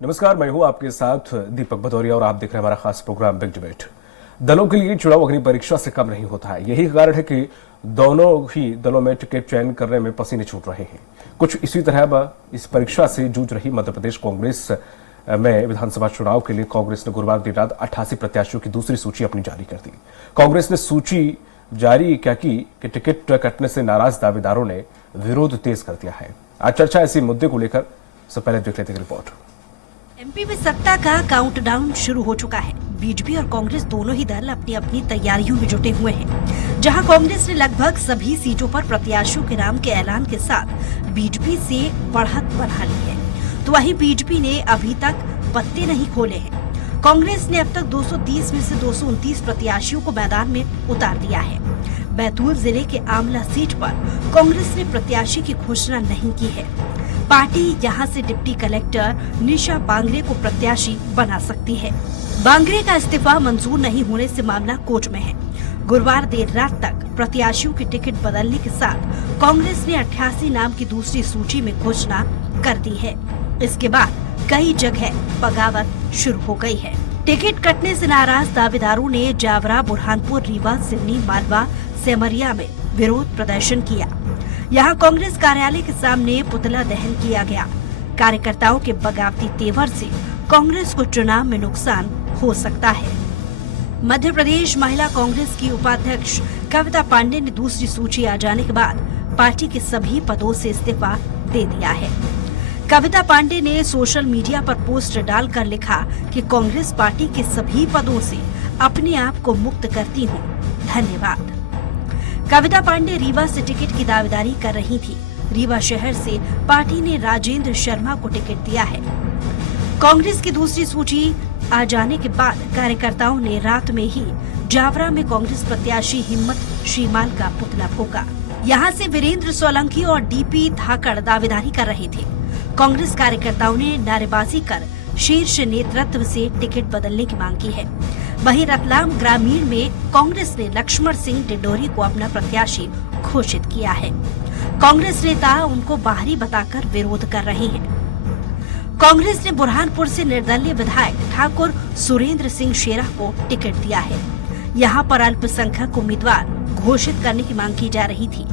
नमस्कार, मैं हूं आपके साथ दीपक भदौरिया और आप देख रहे हैं हमारा खास प्रोग्राम बिग डिबेट। दलों के लिए चुनाव अग्नि परीक्षा से कम नहीं होता है। यही कारण है कि दोनों ही दलों में टिकट चयन करने में पसीने छूट रहे हैं। कुछ इसी तरह इस परीक्षा से जूझ रही मध्य प्रदेश कांग्रेस में विधानसभा चुनाव के लिए कांग्रेस ने गुरुवार देर रात 88 प्रत्याशियों की दूसरी सूची अपनी जारी कर दी। कांग्रेस ने सूची जारी क्या की कि टिकट कटने से नाराज दावेदारों ने विरोध तेज कर दिया है। आज चर्चा इसी मुद्दे को लेकर सबसे पहले देख लेते हैं रिपोर्ट। एमपी में सत्ता का काउंटडाउन शुरू हो चुका है। बीजेपी और कांग्रेस दोनों ही दल अपनी अपनी तैयारियों में जुटे हुए हैं। जहां कांग्रेस ने लगभग सभी सीटों पर प्रत्याशियों के नाम के ऐलान के साथ बीजेपी से बढ़त बढ़ा ली है, तो वहीं बीजेपी ने अभी तक पत्ते नहीं खोले हैं। कांग्रेस ने अब तक 230 में से 229 प्रत्याशियों को मैदान में उतार दिया है। बैतूल जिले के आमला सीट पर कांग्रेस ने प्रत्याशी की घोषणा नहीं की है। पार्टी यहां से डिप्टी कलेक्टर निशा बांगरे को प्रत्याशी बना सकती है। बांगरे का इस्तीफा मंजूर नहीं होने से मामला कोर्ट में है। गुरुवार देर रात तक प्रत्याशियों की टिकट बदलने के साथ कांग्रेस ने 88 नाम की दूसरी सूची में घोषणा कर दी है। इसके बाद कई जगह बगावत शुरू हो गई है। टिकट कटने से नाराज दावेदारों ने जावरा, बुरहानपुर, रीवा, सिवनी, मालवा, सेमरिया में विरोध प्रदर्शन किया। यहाँ कांग्रेस कार्यालय के सामने पुतला दहन किया गया। कार्यकर्ताओं के बगावती तेवर से कांग्रेस को चुनाव में नुकसान हो सकता है। मध्य प्रदेश महिला कांग्रेस की उपाध्यक्ष कविता पांडे ने दूसरी सूची आ जाने के बाद पार्टी के सभी पदों से इस्तीफा दे दिया है। कविता पांडे ने सोशल मीडिया पर पोस्ट डालकर लिखा कि कांग्रेस पार्टी के सभी पदों से अपने आप को मुक्त करती हूँ, धन्यवाद। कविता पांडे रीवा से टिकट की दावेदारी कर रही थी। रीवा शहर से पार्टी ने राजेंद्र शर्मा को टिकट दिया है। कांग्रेस की दूसरी सूची आ जाने के बाद कार्यकर्ताओं ने रात में ही जावरा में कांग्रेस प्रत्याशी हिम्मत श्रीमाल का पुतला फूंका। यहाँ से वीरेंद्र सोलंकी और डीपी धाकड़ दावेदारी कर रहे थे। कांग्रेस कार्यकर्ताओं ने नारेबाजी कर शीर्ष नेतृत्व से टिकट बदलने की मांग की है। वहीं रतलाम ग्रामीण में कांग्रेस ने लक्ष्मण सिंह डिंडोरी को अपना प्रत्याशी घोषित किया है। कांग्रेस नेता उनको बाहरी बताकर विरोध कर रहे हैं। कांग्रेस ने बुरहानपुर से निर्दलीय विधायक ठाकुर सुरेंद्र सिंह शेरा को टिकट दिया है। यहां पर अल्पसंख्यक उम्मीदवार घोषित करने की मांग की जा रही थी,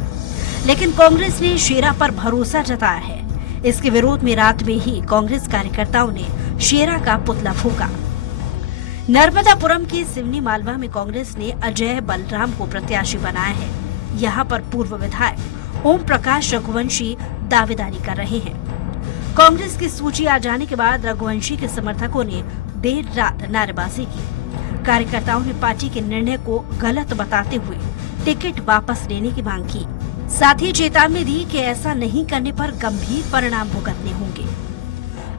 लेकिन कांग्रेस ने शेरा पर भरोसा जताया है। इसके विरोध में रात में ही कांग्रेस कार्यकर्ताओं ने शेरा का पुतला फूंका। नर्मदापुरम के सिवनी मालवा में कांग्रेस ने अजय बलराम को प्रत्याशी बनाया है। यहाँ पर पूर्व विधायक ओम प्रकाश रघुवंशी दावेदारी कर रहे हैं। कांग्रेस की सूची आ जाने के बाद रघुवंशी के समर्थकों ने देर रात नारेबाजी की। कार्यकर्ताओं ने पार्टी के निर्णय को गलत बताते हुए टिकट वापस लेने की मांग की। साथ ही चेतावनी दी कि ऐसा नहीं करने पर गंभीर परिणाम भुगतने होंगे।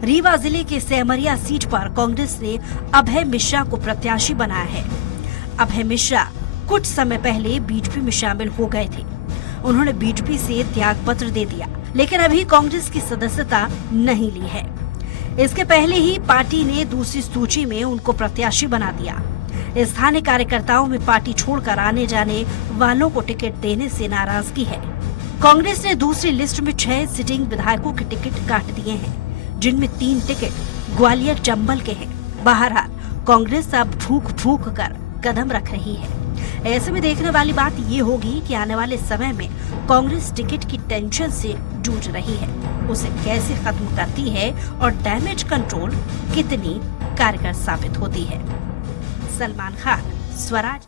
रीवा जिले के सेमरिया सीट पर कांग्रेस ने अभय मिश्रा को प्रत्याशी बनाया है। अभय मिश्रा कुछ समय पहले बीजेपी में शामिल हो गए थे। उन्होंने बीजेपी से त्याग पत्र दे दिया, लेकिन अभी कांग्रेस की सदस्यता नहीं ली है। इसके पहले ही पार्टी ने दूसरी सूची में उनको प्रत्याशी बना दिया। स्थानीय कार्यकर्ताओं में पार्टी छोड़कर आने जाने वालों को टिकट देने से नाराजगी है। कांग्रेस ने दूसरी लिस्ट में 6 सिटिंग विधायकों के टिकट काट दिए हैं, जिनमें 3 टिकट ग्वालियर चंबल के हैं। बहरहाल कांग्रेस अब फूंक फूंक कर कदम रख रही है। ऐसे में देखने वाली बात ये होगी कि आने वाले समय में कांग्रेस टिकट की टेंशन से जूझ रही है, उसे कैसे खत्म करती है और डैमेज कंट्रोल कितनी कारगर साबित होती है। सलमान खान, स्वराज।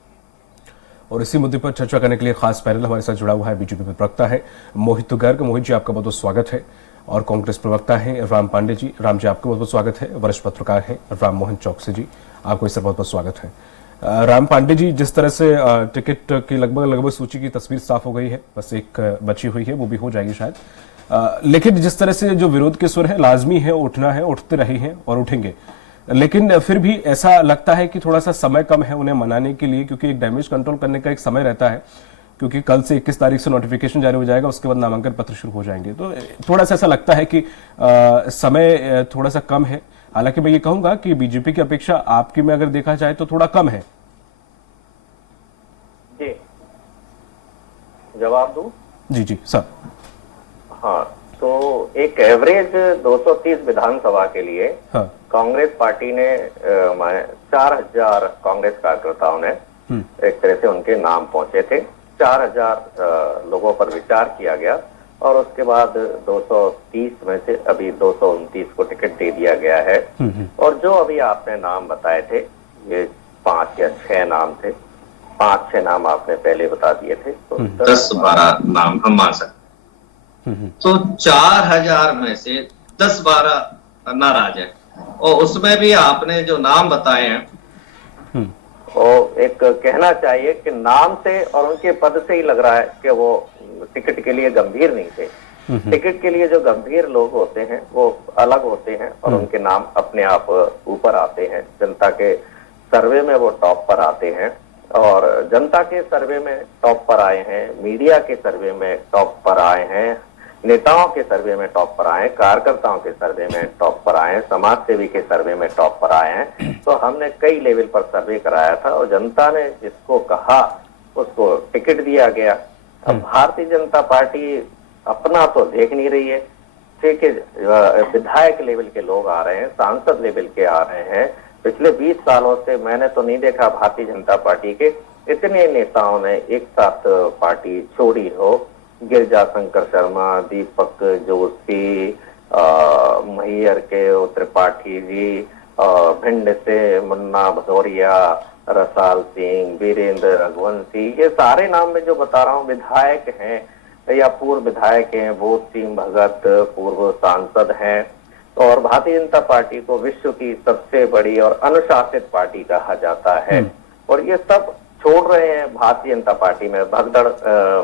और इसी मुद्दे पर चर्चा करने के लिए खास पैनल हमारे साथ जुड़ा हुआ है बीजेपी प्रवक्ता है मोहित गर्ग। मोहित जी, आपका बहुत बहुत स्वागत है। और कांग्रेस प्रवक्ता है राम पांडे जी। राम जी, आपका बहुत बहुत स्वागत है। वरिष्ठ पत्रकार है राम मोहन चौकसी जी, आपको इससे बहुत बहुत स्वागत है। राम पांडे जी, जिस तरह से टिकट की लगभग सूची की तस्वीर साफ हो गई है, बस एक बची हुई है, वो भी हो जाएगी शायद, लेकिन जिस तरह से जो विरोध के सुर है लाजमी है, उठना है, उठते रहे हैं और उठेंगे, लेकिन फिर भी ऐसा लगता है कि थोड़ा सा समय कम है उन्हें मनाने के लिए, क्योंकि एक डैमेज कंट्रोल करने का एक समय रहता है, क्योंकि कल से 21 तारीख से नोटिफिकेशन जारी हो जाएगा, उसके बाद नामांकन पत्र शुरू हो जाएंगे। तो थोड़ा सा ऐसा लगता है कि समय थोड़ा सा कम है। हालांकि मैं ये कहूंगा कि बीजेपी की अपेक्षा आपकी में अगर देखा जाए तो थोड़ा कम है। जी, जवाब दूं? जी जी सर। हाँ, तो एक एवरेज 230 विधानसभा के लिए हाँ। कांग्रेस पार्टी ने 4000 कांग्रेस कार्यकर्ताओं ने एक तरह से उनके नाम पहुंचे थे। 4000 लोगों पर विचार किया गया और उसके बाद 230 में से अभी 229 को टिकट दे दिया गया है। और जो अभी आपने नाम बताए थे, ये 5 या 6 नाम थे, 5-6 नाम आपने पहले बता दिए थे, तो 10-12 नाम हम मान सकते। तो 4000 में से 10-12 नाराज है और उसमें भी आपने जो नाम बताए हैं, और एक कहना चाहिए कि नाम से और उनके पद से ही लग रहा है कि वो टिकट के लिए गंभीर नहीं थे। टिकट के लिए जो गंभीर लोग होते हैं वो अलग होते हैं और उनके नाम अपने आप ऊपर आते हैं। जनता के सर्वे में वो टॉप पर आते हैं और जनता के सर्वे में टॉप पर आए हैं, मीडिया के सर्वे में टॉप पर आए हैं, नेताओं के सर्वे में टॉप पर आए, कार्यकर्ताओं के सर्वे में टॉप पर आए, समाज सेवी के सर्वे में टॉप पर आए हैं। तो हमने कई लेवल पर सर्वे कराया था और जनता ने जिसको कहा उसको टिकट दिया गया। अब भारतीय जनता पार्टी अपना तो देख नहीं रही है, ठीक है, विधायक लेवल के लोग आ रहे हैं, सांसद लेवल के आ रहे हैं। पिछले 20 सालों से मैंने तो नहीं देखा भारतीय जनता पार्टी के इतने नेताओं ने एक साथ पार्टी छोड़ी हो। गिरिजा शंकर शर्मा, दीपक जोशी, मैहर के त्रिपाठी जी, भिंड से मुन्ना भदौरिया, रसाल सिंह, वीरेंद्र रघुवंशी, ये सारे नाम में जो बता रहा हूँ विधायक हैं या पूर्व विधायक हैं। बोध सिंह भगत पूर्व सांसद हैं और भारतीय जनता पार्टी को विश्व की सबसे बड़ी और अनुशासित पार्टी कहा जाता है। और ये सब छोड़ रहे हैं। भारतीय जनता पार्टी में भगदड़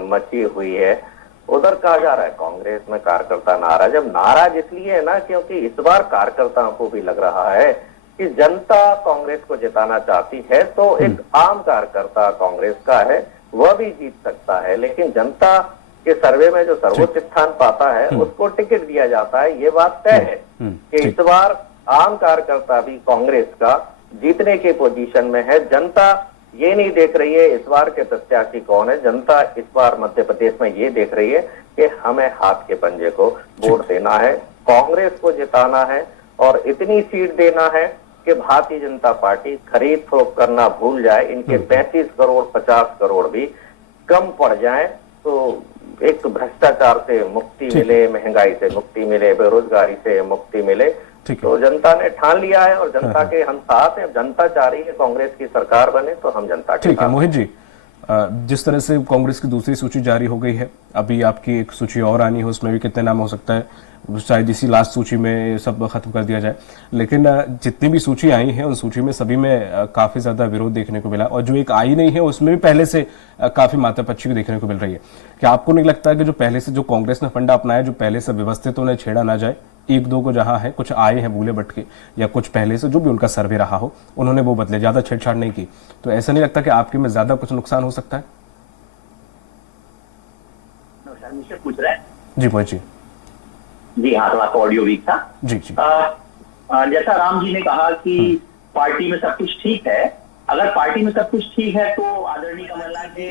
मची हुई है। उधर कहा जा रहा है कांग्रेस में कार्यकर्ता नाराज। अब नाराज इसलिए है ना क्योंकि इस बार कार्यकर्ताओं को भी लग रहा है कि जनता कांग्रेस को जिताना चाहती है, तो एक आम कार्यकर्ता कांग्रेस का है वह भी जीत सकता है, लेकिन जनता के सर्वे में जो सर्वोच्च स्थान पाता है उसको टिकट दिया जाता है। ये बात तय है कि इस बार आम कार्यकर्ता भी कांग्रेस का जीतने के पोजीशन में है। जनता ये नहीं देख रही है इस बार के प्रत्याशी कौन है। जनता इस बार मध्य प्रदेश में ये देख रही है कि हमें हाथ के पंजे को वोट देना है, कांग्रेस को जिताना है और इतनी सीट देना है कि भारतीय जनता पार्टी खरीद फरोख्त करना भूल जाए। इनके 35 करोड़ 50 करोड़ भी कम पड़ जाए तो एक भ्रष्टाचार से मुक्ति मिले, महंगाई से मुक्ति मिले, बेरोजगारी से मुक्ति मिले। तो जनता ने ठान लिया है और जनता के हम साथ हैं। जनता चाह रही है कांग्रेस की सरकार बने तो हम जनता के ठीक है। मोहित जी, जिस तरह से कांग्रेस की दूसरी सूची जारी हो गई है, अभी आपकी एक सूची और आनी है, उसमें भी कितने नाम हो सकता है, शायद इसी लास्ट सूची में सब खत्म कर दिया जाए। लेकिन जितनी भी सूची आई है उन सूची में सभी में काफी ज्यादा विरोध देखने को मिला और जो एक आई नहीं है उसमें भी पहले से काफी माथापच्ची देखने को मिल रही है। क्या आपको नहीं लगता कि जो पहले से जो कांग्रेस ने फंडा अपनाया, जो पहले से व्यवस्थित उन्हें छेड़ा ना जाए, एक दो को जहां है कुछ आए हैं भूले भटके या कुछ पहले से जो भी उनका सर्वे रहा हो उन्होंने वो बदले, ज्यादा छेड़छाड़ नहीं की, तो ऐसा नहीं लगता कि आपके में ज्यादा कुछ नुकसान हो सकता है? पूछ रहे हैं जी मोहित जी। जी हाँ, थोड़ा ऑडियो वीक था। जी जी। जैसा राम जी ने कहा कि पार्टी में सब कुछ ठीक है, अगर पार्टी में सब कुछ ठीक है तो आदरणीय कमलनाथ जी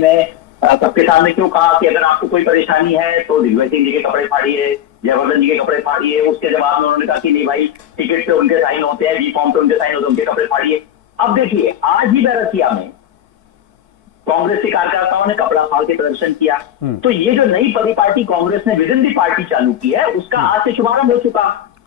ने सबके सामने क्यों कहा कि अगर आपको कोई परेशानी है तो दिग्विजय सिंह जी के कपड़े फाड़िए, जयवर्धन जी के कपड़े फाड़िए। उसके जवाब में उन्होंने कहा कि नहीं भाई, टिकट पे उनके साइन होते हैं, बी फॉर्म पे उनके साइन होते हैं, उनके कपड़े फाड़िए। अब देखिए, आज ही बैरसिया में कांग्रेस के कार्यकर्ताओं ने कपड़ा फाड़ के प्रदर्शन किया। तो ये जो नई बड़ी पार्टी कांग्रेस ने विद इन दी पार्टी चालू की है, उसका आज से शुभारंभ हो चुका।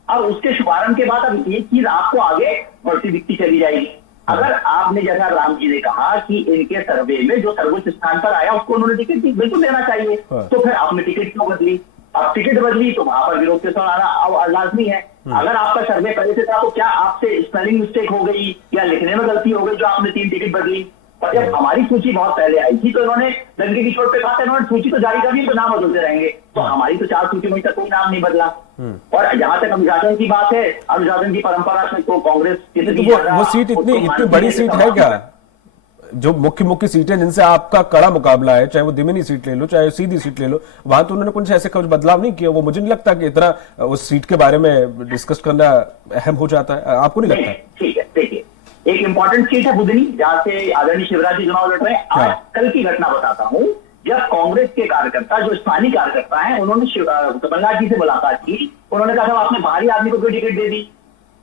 और उसके शुभारंभ के बाद अब ये चीज आपको आगे बढ़ती दिखती चली जाएगी। अगर आपने, जैसा राम जी ने कहा कि इनके सर्वे में जो सर्वोच्च स्थान पर आया उसको उन्होंने टिकट दी, बिल्कुल देना चाहिए। तो फिर आपने टिकट क्यों बदली? अब टिकट बदली तो वहां पर विरोध के साथ आना अब लाजमी है। अगर आपका सर्वे पहले से था तो क्या आपसे स्पेलिंग मिस्टेक हो गई या लिखने में गलती हो गई जो आपने 3 टिकट बदली? और जब हमारी सूची बहुत पहले आई थी तो इन्होंने डंके की चोट पे कहा था इन्होंने सूची तो जारी कर दी तो नाम बदलते रहेंगे। तो हमारी तो 4 सूची में तक कोई नाम नहीं बदला। और जहां तक अनुशासन की बात है, अनुशासन की परंपरा से तो कांग्रेस वो सीट इतनी बड़ी सीट है क्या? जो मुख्य सीटें जिनसे आपका कड़ा मुकाबला है, चाहे वो दिमिनी सीट ले लो चाहे सीधी सीट ले लो, वहां तो उन्होंने कुछ ऐसे बदलाव नहीं किया। वो मुझे नहीं लगता कि इतना उस सीट के बारे में डिस्कस करना अहम हो जाता है, आपको नहीं लगता? ठीक है, देखिए, एक इंपॉर्टेंट सीट है बुधनी, जहां से आदरणीय शिवराज जी चुनाव लड़ रहे हैं। आज कल की घटना बताता हूँ जब कांग्रेस के कार्यकर्ता जो स्थानीय कार्यकर्ता हैं उन्होंने कमलनाथ जी से मुलाकात की, उन्होंने कहा था आपने बाहरी आदमी को क्यों टिकट दे दी,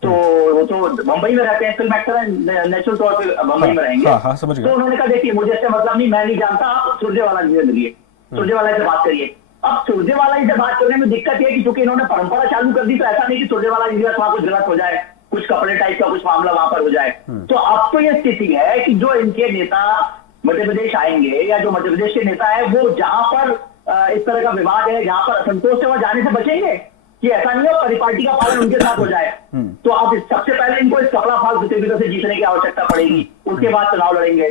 तो वो तो मुंबई में रहते हैं, फिल्म एक्टर है, नेचुरल तौर पे मुंबई में रहेंगे। समझ गया। तो उन्होंने कहा देखिए मुझे इससे मतलब नहीं, मैं नहीं जानता, आप सुरजेवाला जी से मिलिए, सुरजेवाला से बात करिए। अब सुरजेवाला जी से बात करने में दिक्कत ये है कि चूंकि इन्होंने परंपरा चालू कर दी, तो ऐसा नहीं कि सुरजेवाला जी वहां कुछ गलत हो जाए, कुछ कपड़े टाइप का कुछ मामला वहां पर हो जाए। तो अब तो ये स्थिति है कि जो इनके नेता मध्य प्रदेश आएंगे या जो मध्य प्रदेश के नेता है वो जहां पर इस तरह का विवाद है, जहां पर असंतोष है, वहां जाने से बचेंगे कि ऐसा नहीं हो परिपाटी का पालन उनके साथ हो जाए। तो अब सबसे पहले इनको इस कपड़ा फाड़ प्रतियोगिता से जीतने की आवश्यकता पड़ेगी, उसके बाद चुनाव लड़ेंगे।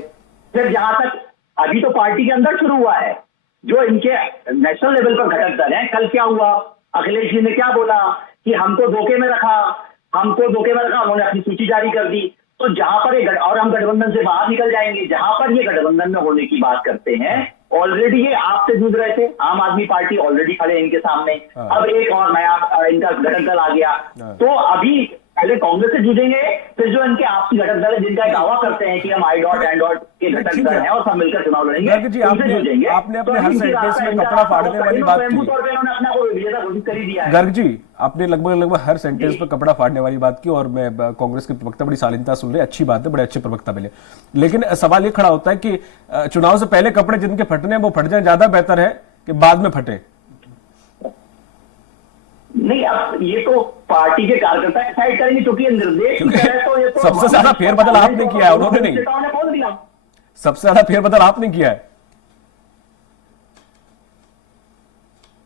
फिर जहां तक अभी तो पार्टी के अंदर शुरू हुआ है, जो इनके नेशनल लेवल पर घटक दल है, कल क्या हुआ, अखिलेश जी ने क्या बोला कि हमको धोखे में रखा, उन्होंने अपनी सूची जारी कर दी। तो जहां पर और हम गठबंधन से बाहर निकल जाएंगे, जहां पर ये गठबंधन में होने की बात करते हैं, ऑलरेडी ये आपसे जूझ रहे थे, आम आदमी पार्टी ऑलरेडी खड़े इनके सामने, अब एक और नया इनका घटक दल आ गया। तो अभी पहले कांग्रेस से जूझेंगे, फिर जो इनके आपसी घटक दल है जिनका दावा करते हैं कि हम आई डॉट एंड डॉट के घटक दल हैं और सब मिलकर चुनाव लड़ेंगे, आपने अपने हर सेंटेंस में कपड़ा फाड़ने वाली बात की। उन्होंने अपना को विजेता घोषित कर ही दिया है। गर्ग जी, आपने लगभग हर सेंटेंस पे कपड़ा फाड़ने वाली बात की और मैं कांग्रेस के प्रवक्ता बड़ी शालीनता सुन रहे, अच्छी बात है, बड़े अच्छे प्रवक्ता मिले। लेकिन सवाल ये खड़ा होता है कि चुनाव से पहले कपड़े जिनके फटने हैं वो फट जाए, ज्यादा बेहतर है कि बाद में फटे? नहीं, अब ये तो पार्टी के कार्यकर्ता डिसाइड करेंगे, क्योंकि ये निर्देश तो ये तो सबसे ज्यादा फेरबदल आपने किया है, उन्होंने नहीं। बोल दिया सबसे ज्यादा फेरबदल आपने किया है,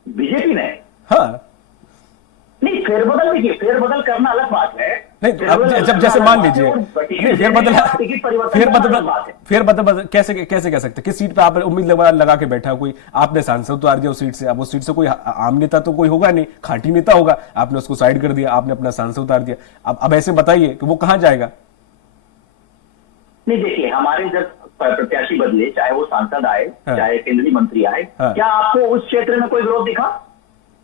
बीजेपी ने। हाँ नहीं, फेरबदल देखिए, फेरबदल करना अलग बात है। नहीं, अब जब जैसे मान लीजिए फेरबदल कैसे कह सकते, किस सीट पे आप उम्मीद लगा के बैठा कोई, आपने सांसद उतार दिया उस सीट से, अब उस सीट से कोई आम नेता तो कोई होगा नहीं, खाटी नेता होगा, आपने उसको साइड कर दिया, आपने अपना सांसद उतार दिया। अब ऐसे बताइए कि वो कहां जाएगा? नहीं, देखिए हमारे जब प्रत्याशी बदले, चाहे वो सांसद आए, चाहे केंद्रीय मंत्री आए, क्या आपको उस क्षेत्र में कोई विरोध दिखा?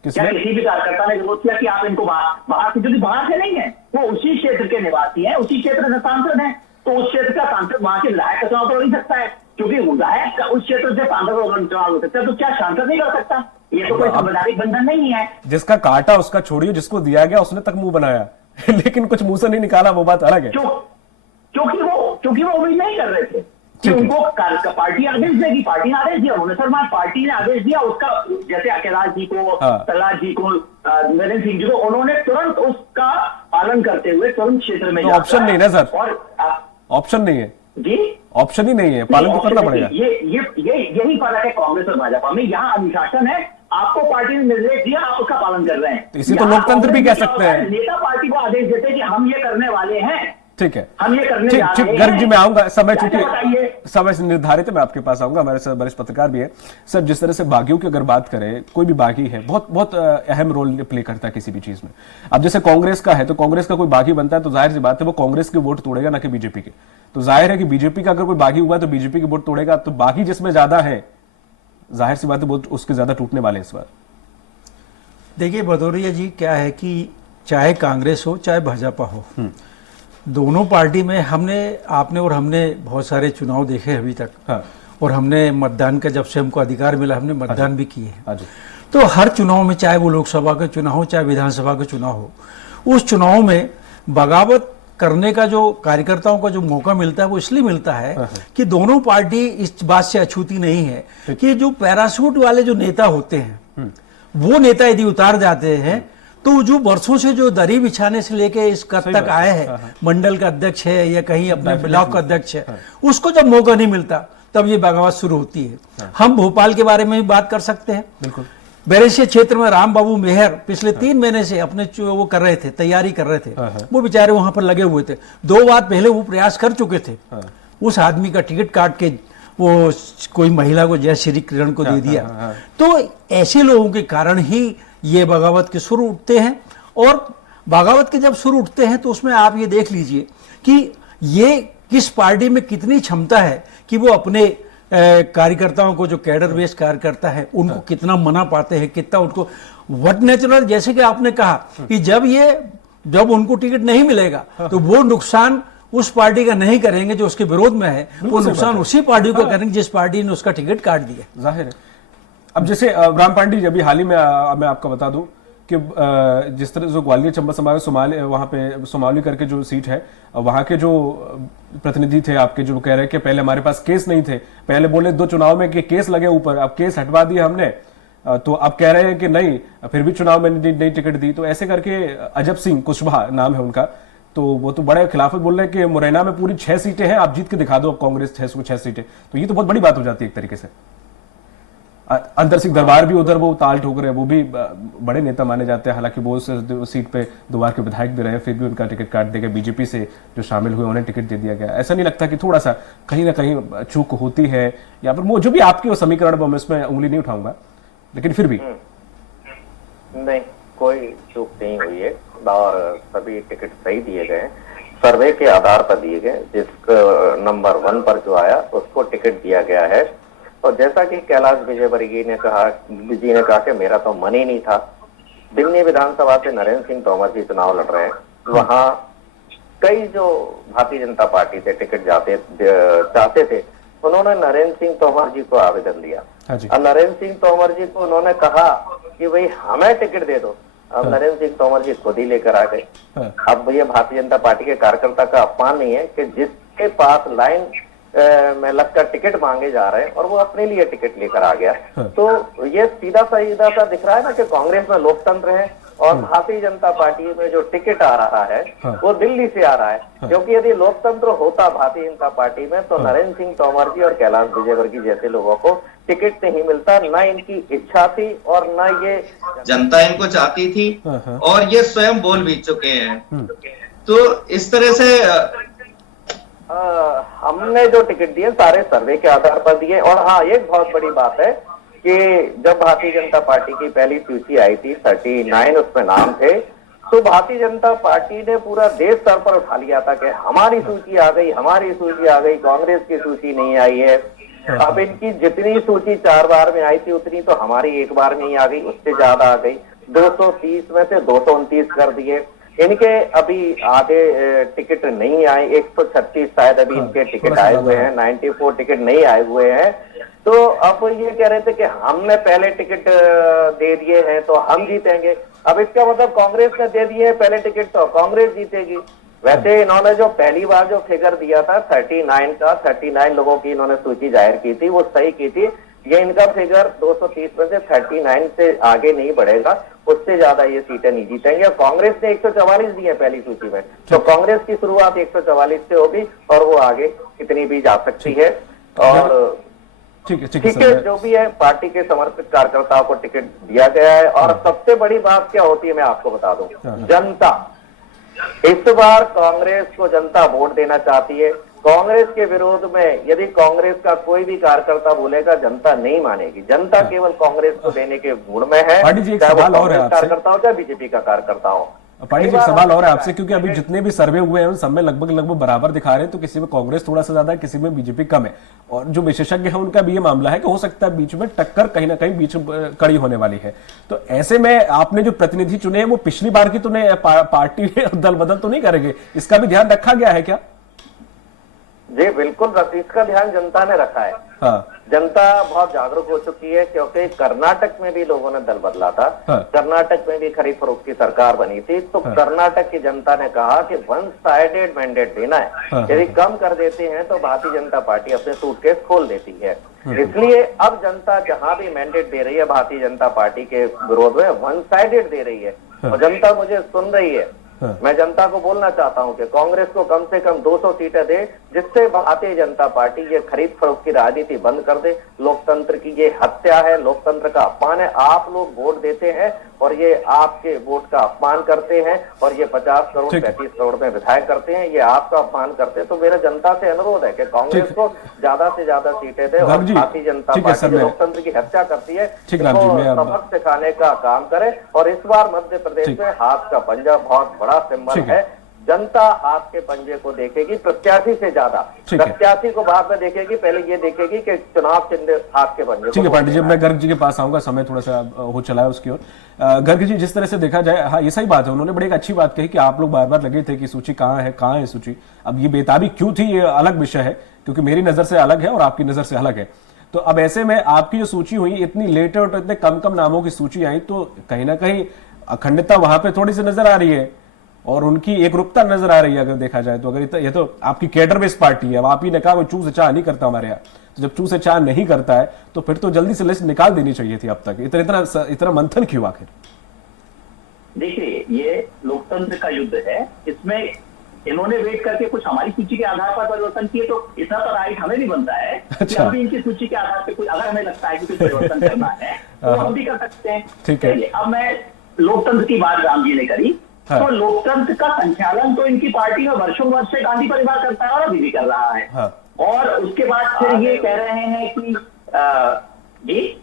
क्या किसी भी कार्यकर्ता ने विरोध किया कि आप इनको बाहर से, क्योंकि बाहर से नहीं है, वो उसी क्षेत्र के निवासी हैं, उसी क्षेत्र से सांसद हैं, तो उस क्षेत्र का सांसद वहां के विधायक का चुनाव तो नहीं सकता है, क्योंकि विधायक का उस क्षेत्र से सांसद चुनाव हो सकता है, तो क्या सांसद नहीं कर सकता? ये तो कोई संवैधानिक बंधन नहीं है। जिसका काटा उसका छोड़िए, जिसको दिया गया उसने तक मुंह बनाया लेकिन कुछ मुंह से नहीं निकाला, वो बात अलग है। क्योंकि वो उम्मीद नहीं कर रहे थे कि उनको पार्टी आदेश देगी, पार्टी ने आदेश दिया, उन्होंने सर पार्टी ने आदेश दिया उसका, जैसे कैलाश जी को, प्रहलाद जी को, नरेंद्र सिंह जी को, उन्होंने तुरंत उसका पालन करते हुए तुरंत क्षेत्र में ऑप्शन नहीं ना सर, और ऑप्शन नहीं है जी, ऑप्शन ही नहीं है, पालन तो करना पड़ेगा। यही फर्क है कांग्रेस और भाजपा में, यहाँ अनुशासन है, आपको पार्टी ने निर्देश दिया, आप उसका पालन कर रहे हैं। इसी तो लोकतंत्र भी कह सकते हैं। नेता पार्टी को आदेश देते हैं कि हम ये करने वाले हैं, ठीक है, हम ये करने जा रहे हैं। गर्ग जी मैं आऊंगा, समय चूंकि समय से निर्धारित है, मैं आपके पास आऊंगा, हमारे साथ वरिष्ठ पत्रकार भी है सर। जिस तरह से बागियों की अगर बात करें, कोई भी बागी है बहुत बहुत अहम रोल प्ले करता है किसी भी चीज में। अब जैसे कांग्रेस का है, तो कांग्रेस का कोई बागी बनता है तो जाहिर सी बात है वो कांग्रेस के वोट तोड़ेगा ना कि बीजेपी के। तो जाहिर है कि बीजेपी का अगर कोई बागी हुआ तो बीजेपी के वोट तोड़ेगा, तो बागी जिसमें ज्यादा है जाहिर सी बात है वोट उसके ज्यादा टूटने वाले इस बार। देखिए भदौरिया जी, क्या है कि चाहे कांग्रेस हो चाहे भाजपा हो, दोनों पार्टी में आपने और हमने बहुत सारे चुनाव देखे अभी तक। हाँ। और हमने मतदान का, जब से हमको अधिकार मिला, हमने मतदान भी किए हैं। हाँ जी। तो हर चुनाव में, चाहे वो लोकसभा का चुनाव हो चाहे विधानसभा का चुनाव हो, उस चुनाव में बगावत करने का जो कार्यकर्ताओं का जो मौका मिलता है वो इसलिए मिलता है कि दोनों पार्टी इस बात से अछूती नहीं है कि जो पैराशूट वाले जो नेता होते हैं, वो नेता यदि उतार जाते हैं तो जो वर्षों से जो दरी बिछाने से लेके इस कद तक आए हैं, मंडल का अध्यक्ष है या कहीं अपने ब्लॉक का अध्यक्ष है, उसको जब मौका नहीं मिलता तब ये बगावत शुरू होती है। हम भोपाल के बारे में भी बात कर सकते हैं। बिल्कुल। बैरेसिया क्षेत्र में राम बाबू मेहर पिछले 3 महीने से अपने वो कर रहे थे, तैयारी कर रहे थे, वो बेचारे वहां पर लगे हुए थे। 2 बार पहले वो प्रयास कर चुके थे, उस आदमी का टिकट काट के वो कोई महिला को, जय श्री किरण को दे दिया। तो ऐसे लोगों के कारण ही ये बगावत के शुरू उठते हैं, और बगावत के जब शुरू उठते हैं तो उसमें आप ये देख लीजिए कि ये किस पार्टी में कितनी क्षमता है कि वो अपने कार्यकर्ताओं को, जो कैडर बेस्ड कार्यकर्ता है, उनको कितना मना पाते हैं, कितना उनको व्हाट नेचुरल, जैसे कि आपने कहा कि जब उनको टिकट नहीं मिलेगा तो वो नुकसान उस पार्टी का नहीं करेंगे जो उसके विरोध में है, वो नुकसान उसी पार्टी को करेंगे जिस पार्टी ने उसका टिकट काट दिया। जाहिर है। अब जैसे राम पांडे जी, अभी हाल ही में मैं आपको बता दूं कि जिस तरह जो ग्वालियर चंबा संभाग सोमाली, वहाँ पे सोमाली करके जो सीट है, वहाँ के जो प्रतिनिधि थे आपके, जो कह रहे हैं कि पहले हमारे पास केस नहीं थे, पहले बोले 2 चुनाव में कि केस लगे ऊपर, अब केस हटवा दिए हमने, तो अब कह रहे हैं कि नहीं, फिर भी चुनाव में नई टिकट दी। तो ऐसे करके अजब सिंह कुशवाहा नाम है उनका, तो वो तो बड़े खिलाफत बोल रहे हैं कि मुरैना में पूरी 6 सीटें हैं, आप जीत के दिखा दो कांग्रेस 6 सीटें। तो ये तो बहुत बड़ी बात हो जाती है एक तरीके से। अंतर सिंह दरबार भी उधर वो ताल ठोक रहे हैं, वो भी बड़े नेता माने जाते हैं, हालांकि वो उस सीट पे 2 बार के विधायक भी रहे, फिर भी उनका टिकट काट दिया गया। बीजेपी से जो शामिल हुए उन्हें टिकट दे दिया गया। ऐसा नहीं लगता कि थोड़ा सा कहीं ना कहीं चूक होती है, या फिर वो जो भी आपकी वो समीकरण, मैं इसमें उंगली नहीं उठाऊंगा, लेकिन फिर भी नहीं, कोई चूक नहीं हुई है और सभी टिकट सही दिए गए, सर्वे के आधार पर दिए गए। जिस नंबर 1 पर जो आया उसको टिकट दिया गया है। और जैसा कि कैलाश विजयवर्गीय ने कहा कि मेरा तो मन ही नहीं था। दिल्ली विधानसभा से नरेंद्र सिंह तोमर जी चुनाव लड़ रहे हैं, वहां कई जो भारतीय जनता पार्टी से टिकट चाहते थे, उन्होंने नरेंद्र सिंह तोमर जी को आवेदन दिया। और नरेंद्र सिंह तोमर जी को उन्होंने कहा कि भाई हमें टिकट दे दो। अब नरेंद्र सिंह तोमर जी खुद ही लेकर आ गए। अब ये भारतीय जनता पार्टी के कार्यकर्ता का अपमान नहीं है कि जिसके पास लाइन में लगकर टिकट मांगे जा रहे हैं और वो अपने लिए टिकट लेकर आ गया। तो ये सीधा सा दिख रहा है ना कि कांग्रेस में लोकतंत्र है और भारतीय जनता पार्टी में जो टिकट आ रहा है वो दिल्ली से आ रहा है। क्योंकि यदि लोकतंत्र होता भारतीय जनता पार्टी में तो नरेंद्र सिंह तोमर जी और कैलाश विजयवर्गीय जैसे लोगों को टिकट नहीं मिलता, ना इनकी इच्छा थी और ना ये जनता इनको चाहती थी, और ये स्वयं बोल भी चुके हैं। तो इस तरह से हमने जो टिकट दिए सारे सर्वे के आधार पर दिए। और हाँ, एक बहुत बड़ी बात है कि जब भारतीय जनता पार्टी की पहली सूची आई थी 39 उसमें नाम थे, तो भारतीय जनता पार्टी ने पूरा देश स्तर पर उठा लिया था कि हमारी सूची आ गई, हमारी सूची आ गई, कांग्रेस की सूची नहीं आई है। अब इनकी जितनी सूची 4 बार में आई थी उतनी तो हमारी 1 बार में ही आ गई, उससे ज्यादा आ गई। 230 में से 229 कर दिए। इनके अभी आधे टिकट नहीं आए, 136 शायद अभी इनके टिकट आए हुए हैं, 94 टिकट नहीं आए हुए हैं। तो अब ये कह रहे थे कि हमने पहले टिकट दे दिए हैं तो हम जीतेंगे। अब इसका मतलब कांग्रेस ने दे दिए हैं पहले टिकट तो कांग्रेस जीतेगी। वैसे इन्होंने जो पहली बार जो फिगर दिया था 39 लोगों की इन्होंने सूची जाहिर की थी, वो सही की थी। ये इनका फिगर 230 में से 39 से आगे नहीं बढ़ेगा, उससे ज्यादा ये सीटें नहीं जीतेंगे। और कांग्रेस ने 144 दी है पहली सूची में, तो कांग्रेस की शुरुआत 144 से होगी और वो आगे कितनी भी जा सकती है। और ठीक है, जो भी है पार्टी के समर्पित कार्यकर्ताओं को टिकट दिया गया है। और सबसे बड़ी बात क्या होती है मैं आपको बता दूं, जनता इस बार कांग्रेस को जनता वोट देना चाहती है। कांग्रेस के विरोध में यदि कांग्रेस का कोई भी कार्यकर्ता बोलेगा जनता नहीं मानेगी। जनता केवल कांग्रेस को देने के मूड में है, चाहे वो कांग्रेस कार्यकर्ता हो चाहे बीजेपी का कार्यकर्ता हो। पांडे जी, एक सवाल और है आपसे, क्योंकि अभी जितने भी सर्वे हुए हैं उन सब में लगभग बराबर दिखा रहे हैं, तो किसी में कांग्रेस थोड़ा सा ज्यादा है, किसी में बीजेपी कम है। और जो विशेषज्ञ है उनका भी ये मामला है कि हो सकता है बीच में टक्कर कहीं ना कहीं बीच कड़ी होने वाली है। तो ऐसे में आपने जो प्रतिनिधि चुने हैं वो पिछली बार की तो नहीं, पार्टी दल बदल तो नहीं करेंगे, इसका भी ध्यान रखा गया है क्या? जी बिल्कुल, इसका ध्यान जनता ने रखा है। हाँ। जनता बहुत जागरूक हो चुकी है, क्योंकि कर्नाटक में भी लोगों ने दल बदला था। हाँ। कर्नाटक में भी खरीद फरोख्त की सरकार बनी थी, तो कर्नाटक की जनता ने कहा कि 1 साइडेड मैंडेट देना है। यदि कम कर देते हैं तो भारतीय जनता पार्टी अपने सूटकेस खोल देती है। इसलिए अब जनता जहां भी मैंडेट दे रही है भारतीय जनता पार्टी के विरोध में 1 साइडेड दे रही है। और जनता मुझे सुन रही है। मैं जनता को बोलना चाहता हूं कि कांग्रेस को कम से कम 200 सीटें दे, जिससे भारतीय जनता पार्टी ये खरीद फरोख्त की राजनीति बंद कर दे। लोकतंत्र की ये हत्या है, लोकतंत्र का अपमान है। आप लोग वोट देते हैं और ये आपके वोट का अपमान करते हैं, और ये 50 करोड़ 35 करोड़ में विधायक करते हैं, ये आपका अपमान करते हैं। तो मेरा जनता से अनुरोध है कि कांग्रेस को ज्यादा से ज्यादा सीटें दे और भारतीय जनता पार्टी लोकतंत्र की हत्या करती है सबक सिखाने का काम करे। और इस बार मध्य प्रदेश में हाथ का पंजा बहुत बड़ा सिंबल है, जनता आपके पंजे को देखेगी प्रत्याशी से ज्यादा। ठीक है। प्रत्याशी को बाद में देखेगी, पहले ये देखेगी कि चुनाव चिन्ह आपके पंजे ठीक है को। पांडे जी, मैं गर्ग जी के पास आऊंगा, समय थोड़ा सा हो चला है उसकी ओर। गर्ग जी, जिस तरह से देखा जाए, हाँ ये सही बात है, उन्होंने बड़ी एक अच्छी बात कही कि आप लोग बार बार लगे थे कि सूची कहाँ है सूची। अब ये बेताबी क्यों थी ये अलग विषय है, क्योंकि मेरी नजर से अलग है और आपकी नजर से अलग है। तो अब ऐसे में आपकी जो सूची हुई इतनी लेट और इतने कम कम नामों की सूची आई, तो कहीं ना कहीं अखंडता वहां पे थोड़ी सी नजर आ रही है और उनकी एकरूपता नजर आ रही है अगर देखा जाए तो। अगर ये तो आपकी कैडर बेस्ड पार्टी है, अब आप ही ने कहा वो चू से चाह नहीं करता हमारे यहाँ, तो जब चू से चाह नहीं करता है तो फिर तो जल्दी से लिस्ट निकाल देनी चाहिए थी अब तक। इतना मंथन क्यों आखिर? देखिए, ये लोकतंत्र का युद्ध है, इसमें इन्होंने वेट करके कुछ हमारी सूची के आधार पर परिवर्तन किए, तो इतना तो राइट हमें भी बनता है कि हम भी इनकी सूची के आधार पर कुछ, अगर हमें लगता है कि कुछ परिवर्तन करना है तो हम भी कर सकते हैं। ठीक है। अब मैं लोकतंत्र की बात राम जी ने करी, तो लोकतंत्र का संचालन तो इनकी पार्टी में वर्षों वर्ष से गांधी परिवार करता है और अभी भी कर रहा है। और उसके बाद फिर ये कह रहे हैं कि जी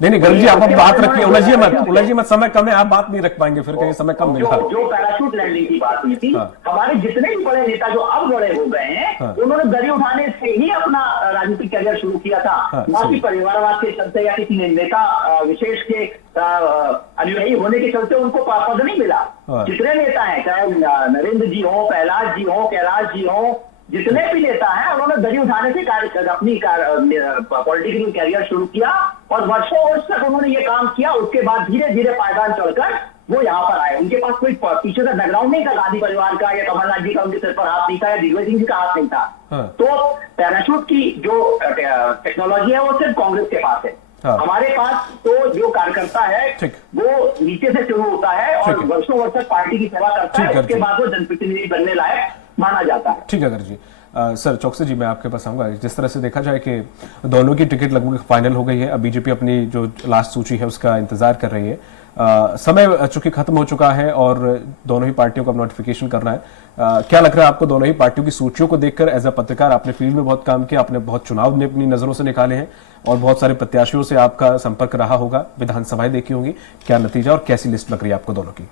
नहीं गर्ग जी, आप बात रखिए, उलझिए मत, समय कम है, आप बात नहीं रख पाएंगे, फिर कहीं समय कम मिला। जो पैराशूट लैंडिंग की बात हुई थी, हमारे जितने भी बड़े नेता जो अब बड़े हो गए हैं, उन्होंने दरी उठाने से ही अपना राजनीतिक करियर शुरू किया था, ना कि परिवारवाद के चलते या किसी नेता विशेष के अनुयायी होने के चलते उनको पद नहीं मिला। जितने नेता हैं, चाहे नरेंद्र जी हो, प्रहलाद जी हो, कैलाश जी हो, जितने भी नेता हैं, उन्होंने दरी उठाने से अपनी पॉलिटिकल कैरियर शुरू किया और वर्षों वर्ष तक उन्होंने ये काम किया। उसके बाद धीरे धीरे पायदान चढ़कर वो यहाँ पर आए। उनके पास कोई पीछे का बैकग्राउंड नहीं था गांधी परिवार का, या कमलनाथ जी का उनके सिर पर हाथ नहीं था, या दिग्विजय सिंह जी का हाथ नहीं था। तो पैराशूट की जो टेक्नोलॉजी है वो सिर्फ कांग्रेस के पास है। हमारे पास तो जो कार्यकर्ता है वो नीचे से शुरू होता है और वर्षों वर्ष तक पार्टी की सेवा करता है, उसके बाद वो जनप्रतिनिधि बनने लायक माना जाता है। ठीक है गर्ग जी। सर चौकसी जी, मैं आपके पास आऊंगा। जिस तरह से देखा जाए कि दोनों की टिकट लगभग फाइनल हो गई है, अब बीजेपी अपनी जो लास्ट सूची है उसका इंतजार कर रही है, समय चूंकि खत्म हो चुका है और दोनों ही पार्टियों को अब नोटिफिकेशन करना है। क्या लग रहा है आपको दोनों ही पार्टियों की सूचियों को देखकर? एज अ पत्रकार आपने फील्ड में बहुत काम किया, आपने बहुत चुनाव ने अपनी नजरों से निकाले हैं और बहुत सारे प्रत्याशियों से आपका संपर्क रहा होगा, विधानसभाएं देखी होंगी, क्या नतीजा और कैसी लिस्ट लग रही है आपको दोनों की?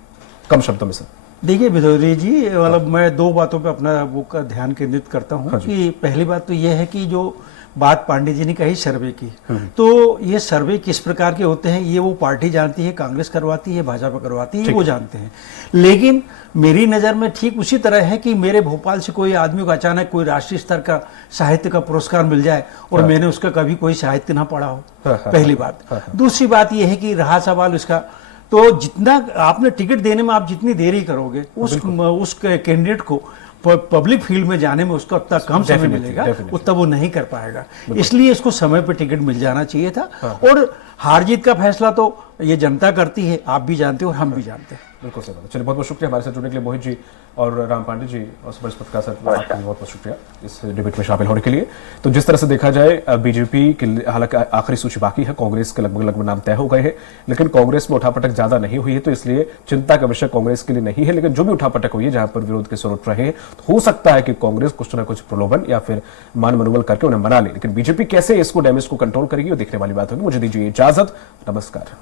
कम शब्दों में सर। देखिए भिदौरी जी, मतलब मैं दो बातों पे अपना वो का ध्यान केंद्रित करता हूँ कि पहली बात तो ये है कि जो बात पांडे जी ने कही सर्वे की, तो ये सर्वे किस प्रकार के होते हैं ये वो पार्टी जानती है, कांग्रेस करवाती है, भाजपा करवाती है, वो जानते हैं। लेकिन मेरी नज़र में ठीक उसी तरह है कि मेरे भोपाल से कोई आदमी को अचानक कोई राष्ट्रीय स्तर का साहित्य का पुरस्कार मिल जाए और मैंने उसका कभी कोई साहित्य ना पढ़ा हो, पहली बात। दूसरी बात यह है कि रहा सवाल उसका, तो जितना आपने टिकट देने में आप जितनी देरी करोगे उस कैंडिडेट को पब्लिक फील्ड में जाने में उसको उतना कम समय मिलेगा, उतना वो नहीं कर पाएगा। इसलिए इसको समय पर टिकट मिल जाना चाहिए था। और हार जीत का फैसला तो ये जनता करती है, आप भी जानते हो और हम भी जानते हैं। बिल्कुल सर। चलिए, बहुत बहुत शुक्रिया हमारे साथ जुड़ने के लिए मोहित जी और राम पांडे जी और सुभाष पत्रकार सर, आपका बहुत बहुत शुक्रिया इस डिबेट में शामिल होने के लिए। तो जिस तरह से देखा जाए, बीजेपी की हालांकि आखिरी सूची बाकी है, कांग्रेस के लगभग नाम तय हो गए हैं, लेकिन कांग्रेस में उठापटक ज्यादा नहीं हुई है, तो इसलिए चिंता का विषय कांग्रेस के लिए नहीं है। लेकिन जो भी उठापटक हुई है, जहां पर विरोध के स्वर उठ रहे हैं, तो हो सकता है कि कांग्रेस कुछ न कुछ प्रलोभन या फिर मान मनोबल करके उन्हें मना ले, लेकिन बीजेपी कैसे इसको डैमेज को कंट्रोल करेगी वो देखने वाली बात होगी। मुझे दीजिए इजाजत, नमस्कार।